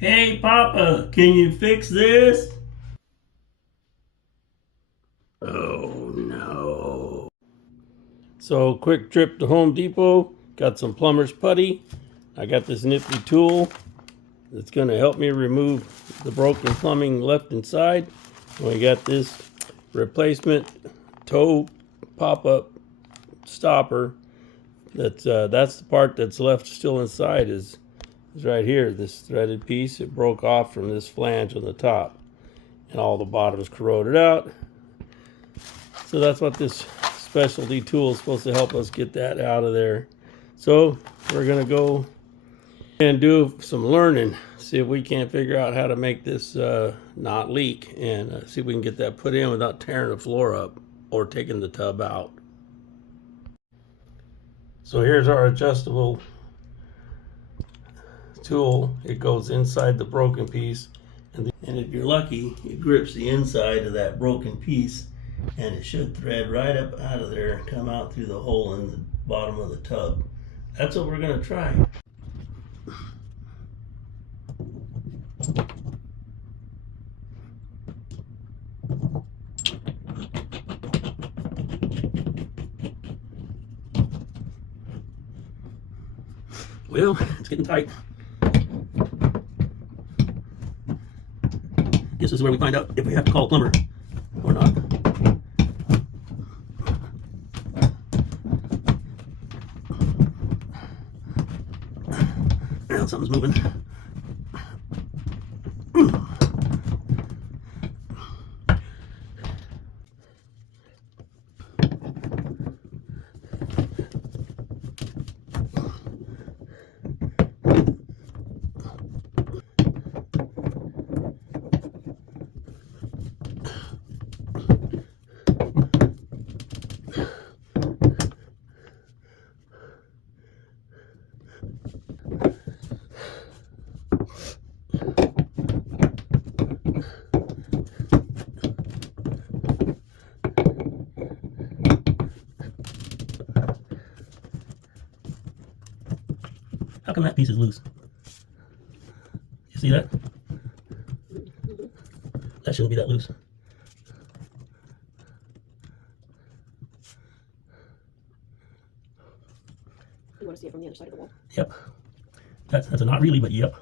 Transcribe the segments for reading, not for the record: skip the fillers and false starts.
Hey Papa, can you fix this? Oh no. So quick trip to Home Depot, got some plumber's putty. I got this nifty tool that's going to help me remove the broken plumbing left inside. We got this replacement toe pop-up stopper. That's the part that's left still inside is right here. This threaded piece, it broke off from this flange on the top, and all the bottom's corroded out. So that's what this specialty tool is supposed to help us get that out of there. So we're gonna go and do some learning, see if we can't figure out how to make this not leak, and see if we can get that put in without tearing the floor up or taking the tub out. So here's our adjustable tool. It goes inside the broken piece, and if you're lucky, it grips the inside of that broken piece, and it should thread right up out of there and come out through the hole in the bottom of the tub. That's what we're going to try. Well, it's getting tight. This is where we find out if we have to call a plumber or not. Well, something's moving. How come that piece is loose? You see that? That shouldn't be that loose. You want to see it from the other side of the wall? Yep. That's a not really, but yep.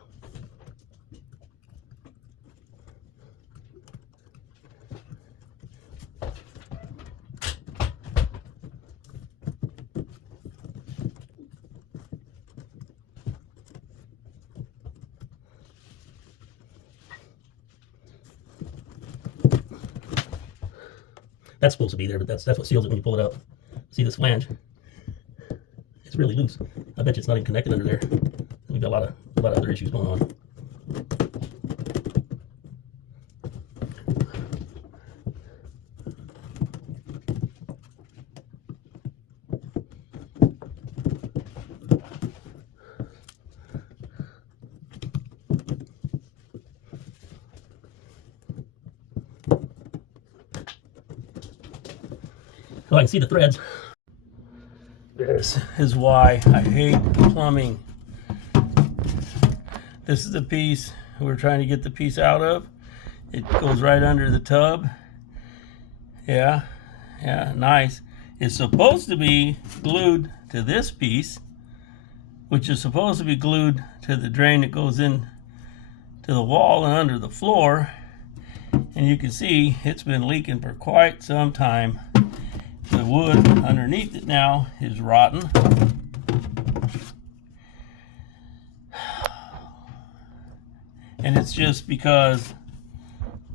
That's supposed to be there, but that's what seals it when you pull it out. See this flange? It's really loose. I bet you it's not even connected under there. We've got a lot of other issues going on. So I can see the threads. This is why I hate plumbing. This is the piece we're trying to get the piece out of. It goes right under the tub. Yeah, nice. It's supposed to be glued to this piece, which is supposed to be glued to the drain that goes in to the wall and under the floor. And you can see it's been leaking for quite some time. The wood underneath it now is rotten. And it's just because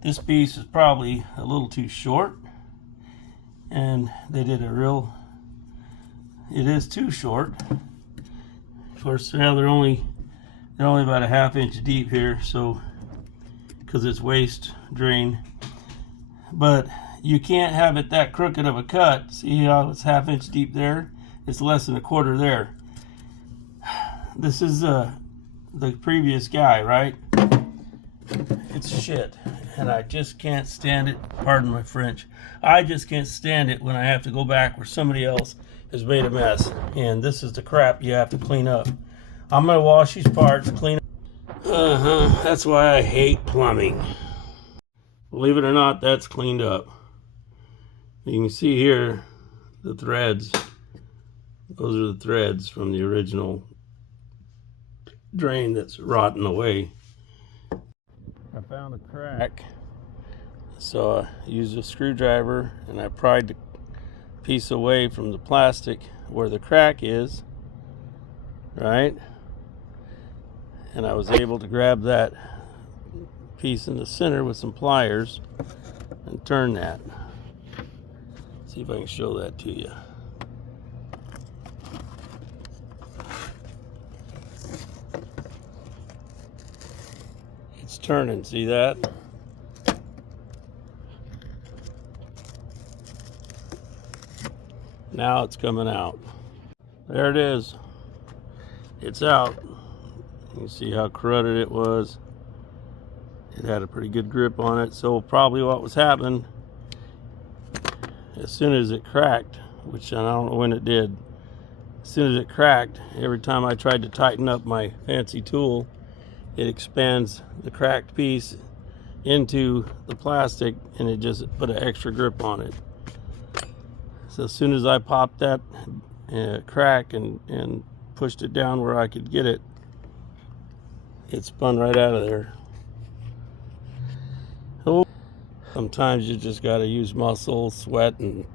this piece is probably a little too short, and they did it is too short. Of course, now they're only about a ½ inch deep here, so because it's waste drain. But you can't have it that crooked of a cut. See how it's ½ inch deep there? It's less than 1/4 there. This is the previous guy, right? It's shit, and I just can't stand it. Pardon my French. I just can't stand it when I have to go back where somebody else has made a mess, and this is the crap you have to clean up. I'm gonna wash these parts, clean up. That's why I hate plumbing. Believe it or not, that's cleaned up. You can see here the threads. Those are the threads from the original drain that's rotting away. I found a crack, so I used a screwdriver and I pried the piece away from the plastic where the crack is, right? And I was able to grab that piece in the center with some pliers and turn that. See if I can show that to you. It's turning, see that? Now it's coming out. There it is. It's out. You can see how corroded it was. It had a pretty good grip on it, so probably what was happening, as soon as it cracked, which I don't know when it did, as soon as it cracked, every time I tried to tighten up my fancy tool, it expands the cracked piece into the plastic and it just put an extra grip on it. So as soon as I popped that crack and pushed it down where I could get it, it spun right out of there. Oh, sometimes you just got to use muscle, sweat, and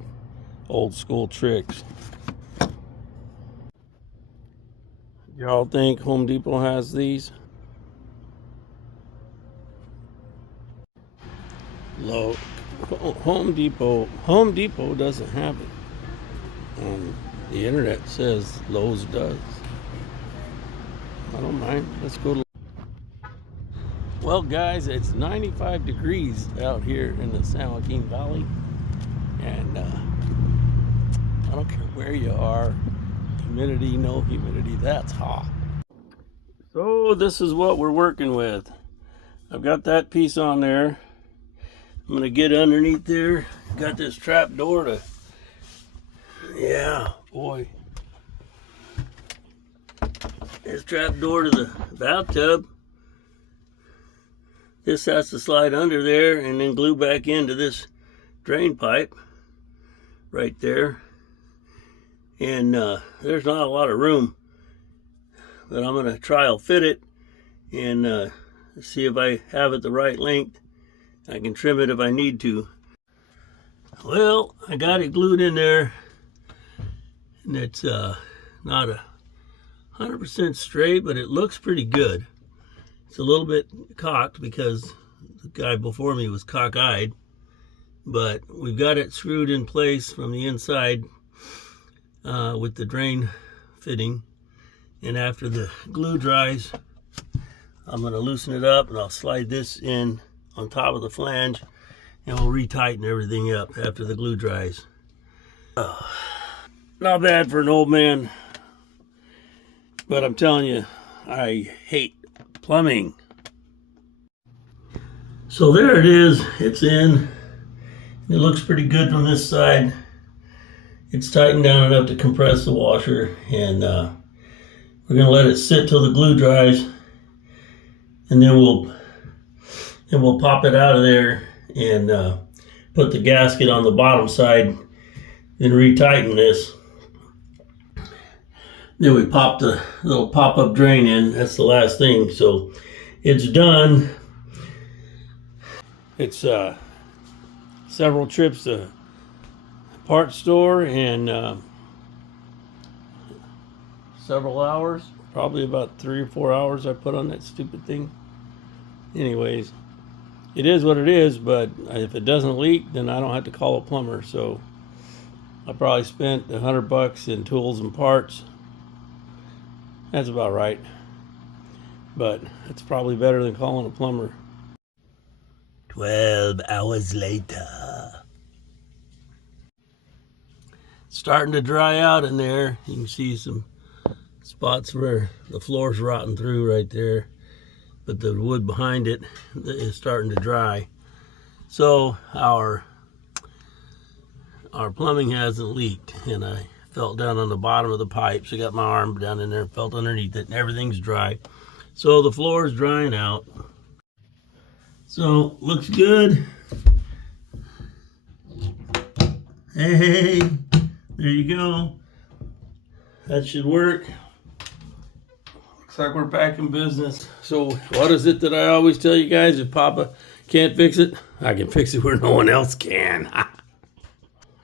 old school tricks. Y'all think Home Depot has these? Low. Home Depot doesn't have it. The internet says Lowe's does. I don't mind. Let's go to. Well, guys, it's 95 degrees out here in the San Joaquin Valley, and I don't care where you are, humidity, no humidity, that's hot. So this is what we're working with. I've got that piece on there. I'm gonna get underneath there. Got this trap door to, yeah, boy. This trap door to the bathtub. This has to slide under there and then glue back into this drain pipe right there. And there's not a lot of room, but I'm gonna trial fit it and see if I have it the right length. I can trim it if I need to. Well, I got it glued in there, and it's not 100% straight, but it looks pretty good. It's a little bit cocked because the guy before me was cockeyed, but we've got it screwed in place from the inside with the drain fitting. And after the glue dries, I'm going to loosen it up and I'll slide this in on top of the flange and we'll retighten everything up after the glue dries. Not bad for an old man, but I'm telling you, I hate plumbing. So there it is, it's in. It looks pretty good from this side. It's tightened down enough to compress the washer, and we're gonna let it sit till the glue dries, and then we'll pop it out of there and put the gasket on the bottom side and retighten this. Then we pop the little pop-up drain in. That's the last thing. So it's done. It's several trips to parts store and several hours, probably about 3 or 4 hours I put on that stupid thing. Anyways, it is what it is, but if it doesn't leak, then I don't have to call a plumber. So I probably spent $100 in tools and parts. That's about right, but it's probably better than calling a plumber. 12 hours later. Starting to dry out in there. You can see some spots where the floor's rotting through right there, but the wood behind it is starting to dry. So our plumbing hasn't leaked, and I felt down on the bottom of the pipes. I got my arm down in there, felt underneath it, and everything's dry. So the floor is drying out. So looks good. Hey, there you go. That should work. Looks like we're back in business. So what is it that I always tell you guys? If Papa can't fix it, I can fix it where no one else can.